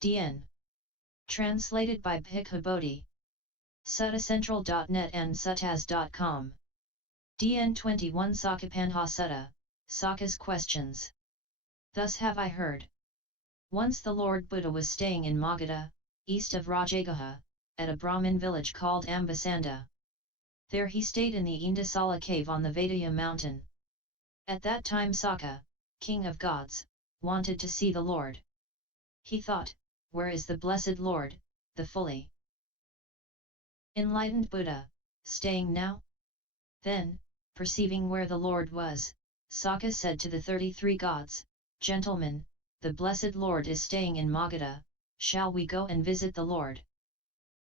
DN. Translated by Bhikkhu Bodhi. Suttacentral.net and suttaz.com. DN 21 Sakkapanha Sutta, Sakka's questions. Thus have I heard. Once the Lord Buddha was staying in Magadha, east of Rajagaha, at a Brahmin village called Ambasanda. There he stayed in the Indasala Cave on the Vediya mountain. At that time Sakka, king of gods, wanted to see the Lord. He thought, where is the blessed Lord, the fully enlightened Buddha, staying now? Then, perceiving where the Lord was, Sakka said to the 33 gods, Gentlemen, the blessed Lord is staying in Magadha, shall we go and visit the Lord?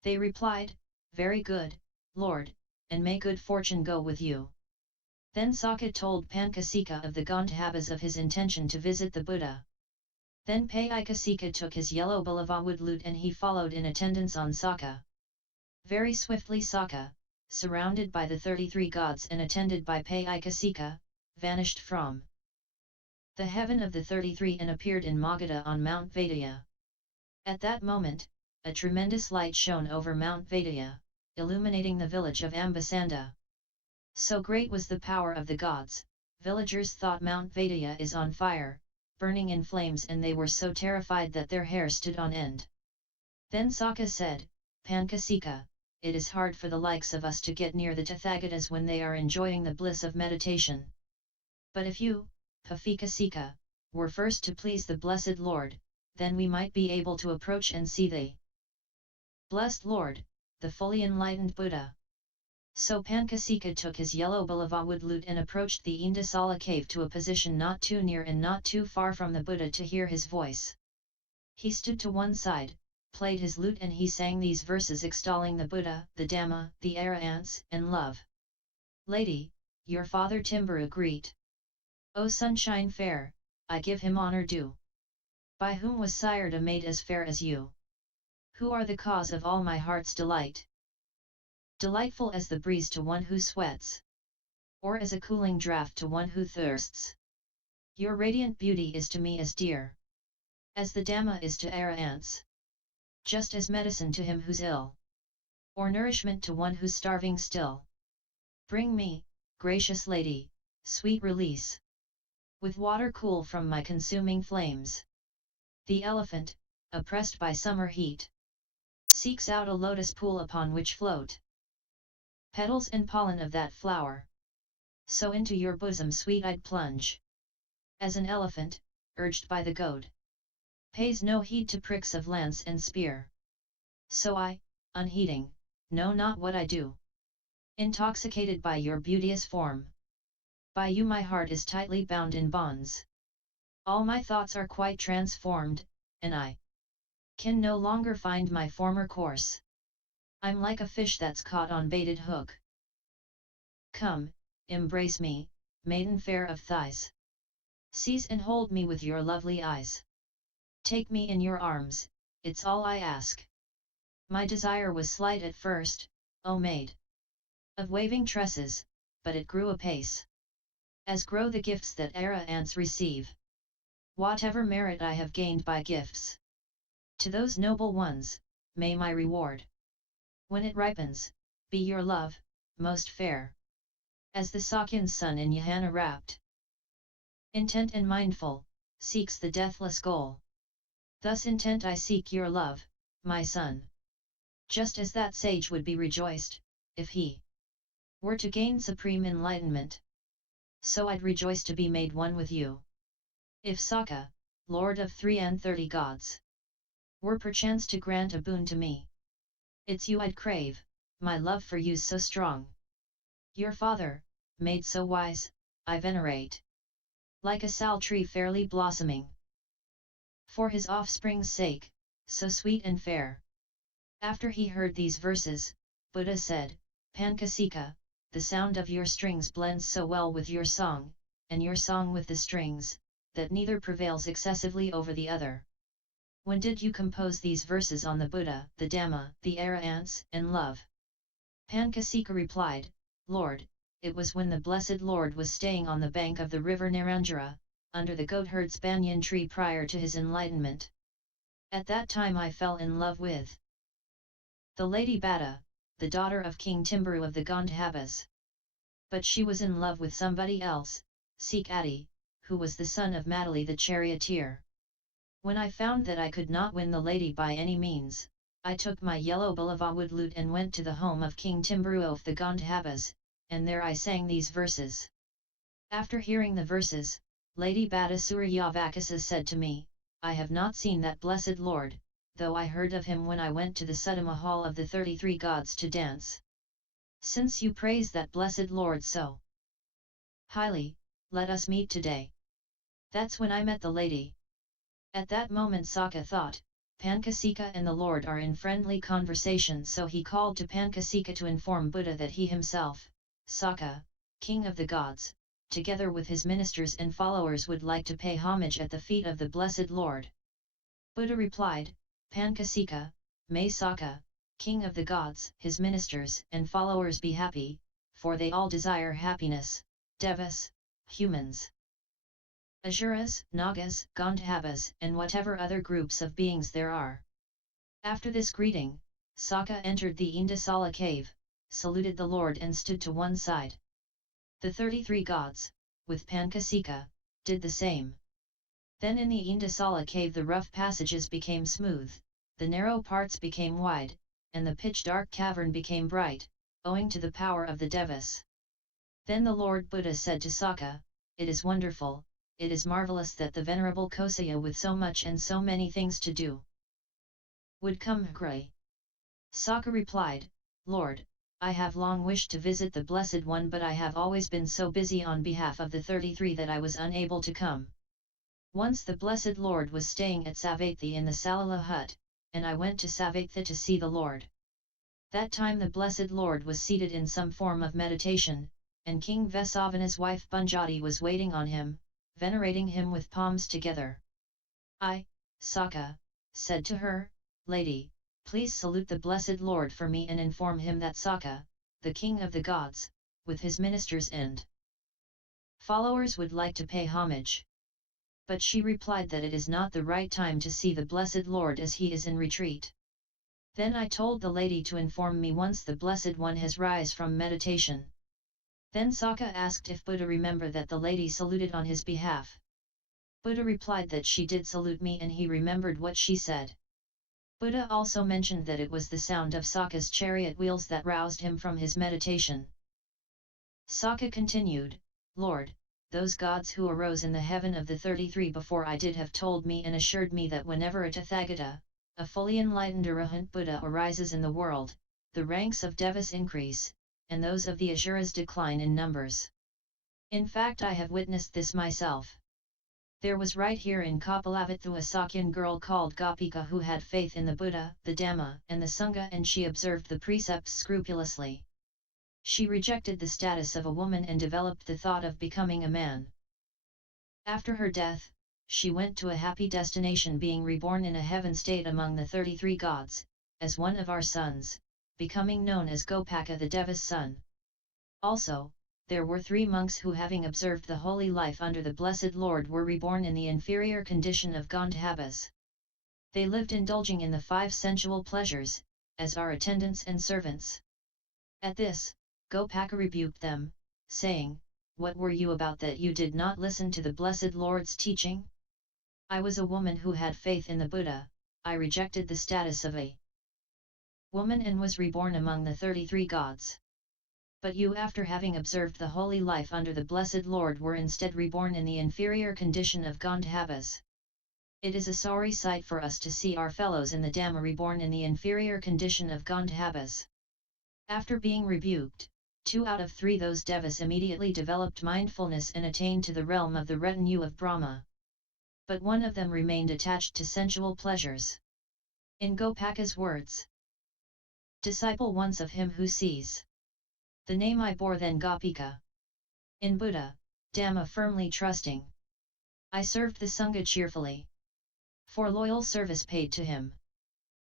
They replied, Very good, Lord, and may good fortune go with you. Then Sakka told Paficasikha of the gandhabbas of his intention to visit the Buddha. Then Paiicasikha took his yellow beluva-wood lute and he followed in attendance on Sakka. Very swiftly Sakka, surrounded by the 33 gods and attended by Paiicasikha, vanished from the heaven of the 33 and appeared in Magadha on Mount Vediya. At that moment, a tremendous light shone over Mount Vediya, illuminating the village of Ambasanda. So great was the power of the gods, villagers thought Mount Vediya is on fire, burning in flames, and they were so terrified that their hair stood on end. Then Sakka said, Pancisikha, it is hard for the likes of us to get near the Tathagatas when they are enjoying the bliss of meditation. But if you, Paficasikha, were first to please the blessed Lord, then we might be able to approach and see the blessed Lord, the fully enlightened Buddha. So Pancisikha took his yellow beluva-wood lute and approached the Indasala Cave to a position not too near and not too far from the Buddha to hear his voice. He stood to one side, played his lute, and he sang these verses extolling the Buddha, the Dhamma, the Arahants, and love. Lady, your father Timburu greet. O sunshine fair, I give him honor due. By whom was sired a maid as fair as you? Who are the cause of all my heart's delight? Delightful as the breeze to one who sweats, or as a cooling draught to one who thirsts. Your radiant beauty is to me as dear as the Dhamma is to Arahants, just as medicine to him who's ill, or nourishment to one who's starving still. Bring me, gracious lady, sweet release, with water cool from my consuming flames. The elephant, oppressed by summer heat, seeks out a lotus pool upon which float petals and pollen of that flower. So into your bosom sweet I'd plunge, as an elephant, urged by the goad, pays no heed to pricks of lance and spear. So I, unheeding, know not what I do, intoxicated by your beauteous form. By you my heart is tightly bound in bonds. All my thoughts are quite transformed, and I can no longer find my former course. I'm like a fish that's caught on baited hook. Come, embrace me, maiden fair of thighs. Seize and hold me with your lovely eyes. Take me in your arms, it's all I ask. My desire was slight at first, O maid of waving tresses, but it grew apace, as grow the gifts that Arahants receive. Whatever merit I have gained by gifts, to those noble ones, may my reward, when it ripens, be your love, most fair, as the Sakyan sun in Yahana wrapped. Intent and mindful, seeks the deathless goal. Thus intent I seek your love, my son. Just as that sage would be rejoiced, if he were to gain supreme enlightenment. So I'd rejoice to be made one with you. If Sakka, lord of 33 gods, were perchance to grant a boon to me, it's you I'd crave, my love for you's so strong. Your father, made so wise, I venerate, like a sal tree fairly blossoming. For his offspring's sake, so sweet and fair. After he heard these verses, Buddha said, Pancisikha, the sound of your strings blends so well with your song, and your song with the strings, that neither prevails excessively over the other. When did you compose these verses on the Buddha, the Dhamma, the Arahants, and love? Paficasikha replied, Lord, it was when the blessed Lord was staying on the bank of the river Naranjara, under the goatherd's banyan tree prior to his enlightenment. At that time I fell in love with the Lady Bada, the daughter of King Timbaru of the Gandhabbas. But she was in love with somebody else, Sikati, who was the son of Madali the charioteer. When I found that I could not win the lady by any means, I took my yellow beluva-wood lute and went to the home of King Timbaru of the Gandhabbas, and there I sang these verses. After hearing the verses, Lady Bada Suryavakasa said to me, I have not seen that blessed Lord, though I heard of him when I went to the Suddha Hall of the 33 gods to dance. Since you praise that blessed Lord so highly, let us meet today. That's when I met the lady. At that moment Sakka thought, Pancisikha and the Lord are in friendly conversation, so he called to Pancisikha to inform Buddha that he himself, Sakka, king of the gods, together with his ministers and followers would like to pay homage at the feet of the blessed Lord. Buddha replied, Pancisikha, may Sakka, king of the gods, his ministers and followers be happy, for they all desire happiness, devas, humans, asuras, nagas, gandhabbas, and whatever other groups of beings there are. After this greeting, Sakka entered the Indasala cave, saluted the Lord and stood to one side. The 33 gods, with Pancisikha, did the same. Then in the Indasala cave the rough passages became smooth, the narrow parts became wide, and the pitch-dark cavern became bright, owing to the power of the devas. Then the Lord Buddha said to Sakka, it is wonderful, it is marvelous that the Venerable Kosaya with so much and so many things to do would come gray. Sakka replied, Lord, I have long wished to visit the Blessed One, but I have always been so busy on behalf of the 33 that I was unable to come. Once the Blessed Lord was staying at Savatthi in the Salala hut, and I went to Savatthi to see the Lord. That time the Blessed Lord was seated in some form of meditation, and King Vesavana's wife Bunjati was waiting on him, venerating him with palms together. I, Sakka, said to her, Lady, please salute the Blessed Lord for me and inform him that Sakka, the king of the gods, with his ministers and followers would like to pay homage. But she replied that it is not the right time to see the Blessed Lord as he is in retreat. Then I told the lady to inform me once the Blessed One has rise from meditation. Then Sakka asked if Buddha remembered that the lady saluted on his behalf. Buddha replied that she did salute me and he remembered what she said. Buddha also mentioned that it was the sound of Sakka's chariot wheels that roused him from his meditation. Sakka continued, Lord, those gods who arose in the heaven of the 33 before I did have told me and assured me that whenever a Tathagata, a fully enlightened Arahant Buddha arises in the world, the ranks of devas increase, and those of the asuras decline in numbers. In fact, I have witnessed this myself. There was right here in Kapilavatthu a Sakyan girl called Gopika who had faith in the Buddha, the Dhamma, and the Sangha, and she observed the precepts scrupulously. She rejected the status of a woman and developed the thought of becoming a man. After her death, she went to a happy destination, being reborn in a heaven state among the 33 gods, as one of our sons, becoming known as Gopaka the Deva's son. Also, there were 3 monks who, having observed the holy life under the Blessed Lord, were reborn in the inferior condition of gandhabbas. They lived indulging in the 5 sensual pleasures, as our attendants and servants. At this, Gopaka rebuked them, saying, What were you about that you did not listen to the Blessed Lord's teaching? I was a woman who had faith in the Buddha, I rejected the status of a woman and was reborn among the 33 gods. But you, after having observed the holy life under the Blessed Lord, were instead reborn in the inferior condition of gandhabbas. It is a sorry sight for us to see our fellows in the Dhamma reborn in the inferior condition of gandhabbas. After being rebuked, 2 out of 3 those devas immediately developed mindfulness and attained to the realm of the retinue of Brahma. But one of them remained attached to sensual pleasures. In Gopaka's words, disciple once of him who sees the name I bore, then Gopika. In Buddha, Dhamma firmly trusting, I served the Sangha cheerfully. For loyal service paid to him.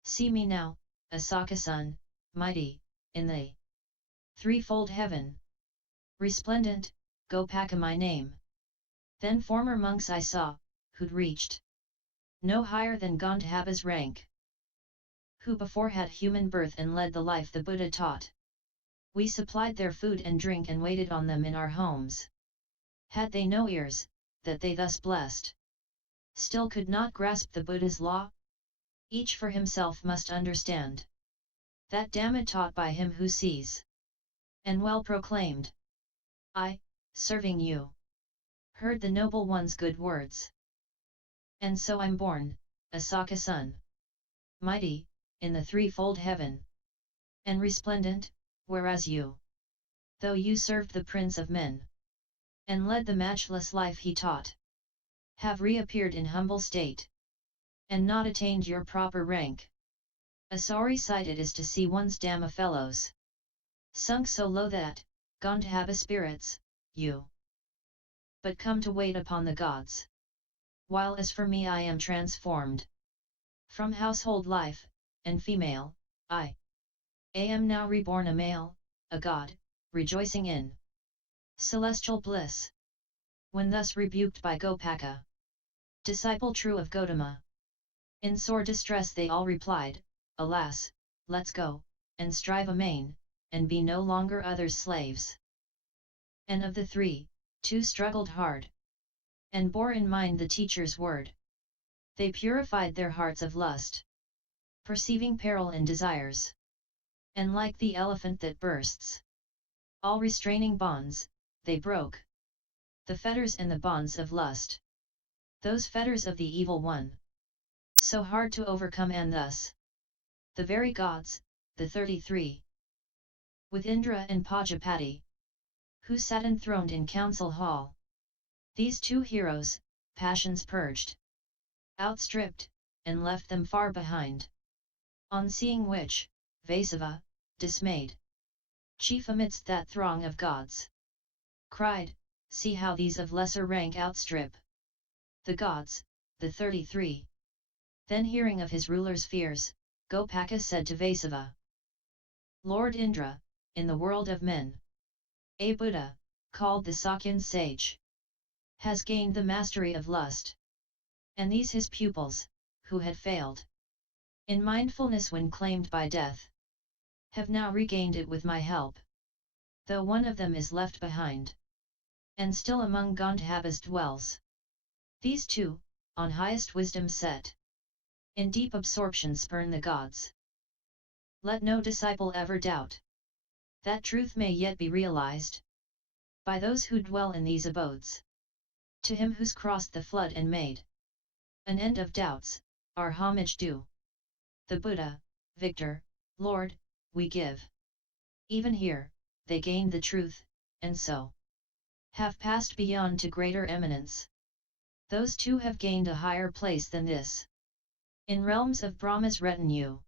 See me now, a Sakka-son, mighty, in the threefold heaven. Resplendent, Gopaka my name. Then former monks I saw, who'd reached no higher than Gandhabbas rank, who before had human birth and led the life the Buddha taught. We supplied their food and drink and waited on them in our homes. Had they no ears, that they thus blessed, still could not grasp the Buddha's law? Each for himself must understand that Dhamma taught by him who sees, and well proclaimed. I, serving you, heard the noble one's good words, and so I'm born, a Sakka son, mighty, in the threefold heaven, and resplendent, whereas you, though you served the Prince of Men, and led the matchless life he taught, have reappeared in humble state, and not attained your proper rank. A sorry sight it is to see one's Dhamma fellows sunk so low that, Gandhabba spirits, you but come to wait upon the gods, while as for me I am transformed from household life, and female, I am now reborn a male, a god, rejoicing in celestial bliss. When thus rebuked by Gopaka, disciple true of Gautama, in sore distress they all replied, alas, let's go, and strive amain, and be no longer others' slaves. And of the three, two struggled hard, and bore in mind the teacher's word. They purified their hearts of lust, perceiving peril in desires, and like the elephant that bursts all restraining bonds, they broke the fetters and the bonds of lust, those fetters of the evil one, so hard to overcome, and thus the very gods, the 33, with Indra and Pajapati, who sat enthroned in council hall, these two heroes, passions purged, outstripped, and left them far behind. On seeing which, Vasava, dismayed, chief amidst that throng of gods, cried, see how these of lesser rank outstrip the gods, the 33. Then hearing of his ruler's fears, Gopaka said to Vasava, Lord Indra, in the world of men, a Buddha, called the Sakyan sage, has gained the mastery of lust, and these his pupils, who had failed in mindfulness when claimed by death, have now regained it with my help, though one of them is left behind, and still among Gandhabbas dwells. These two, on highest wisdom set, in deep absorption spurn the gods. Let no disciple ever doubt that truth may yet be realized by those who dwell in these abodes. To him who's crossed the flood and made an end of doubts, our homage due. The Buddha, Victor, Lord, we give. Even here, they gained the truth, and so have passed beyond to greater eminence. Those two have gained a higher place than this, in realms of Brahma's retinue.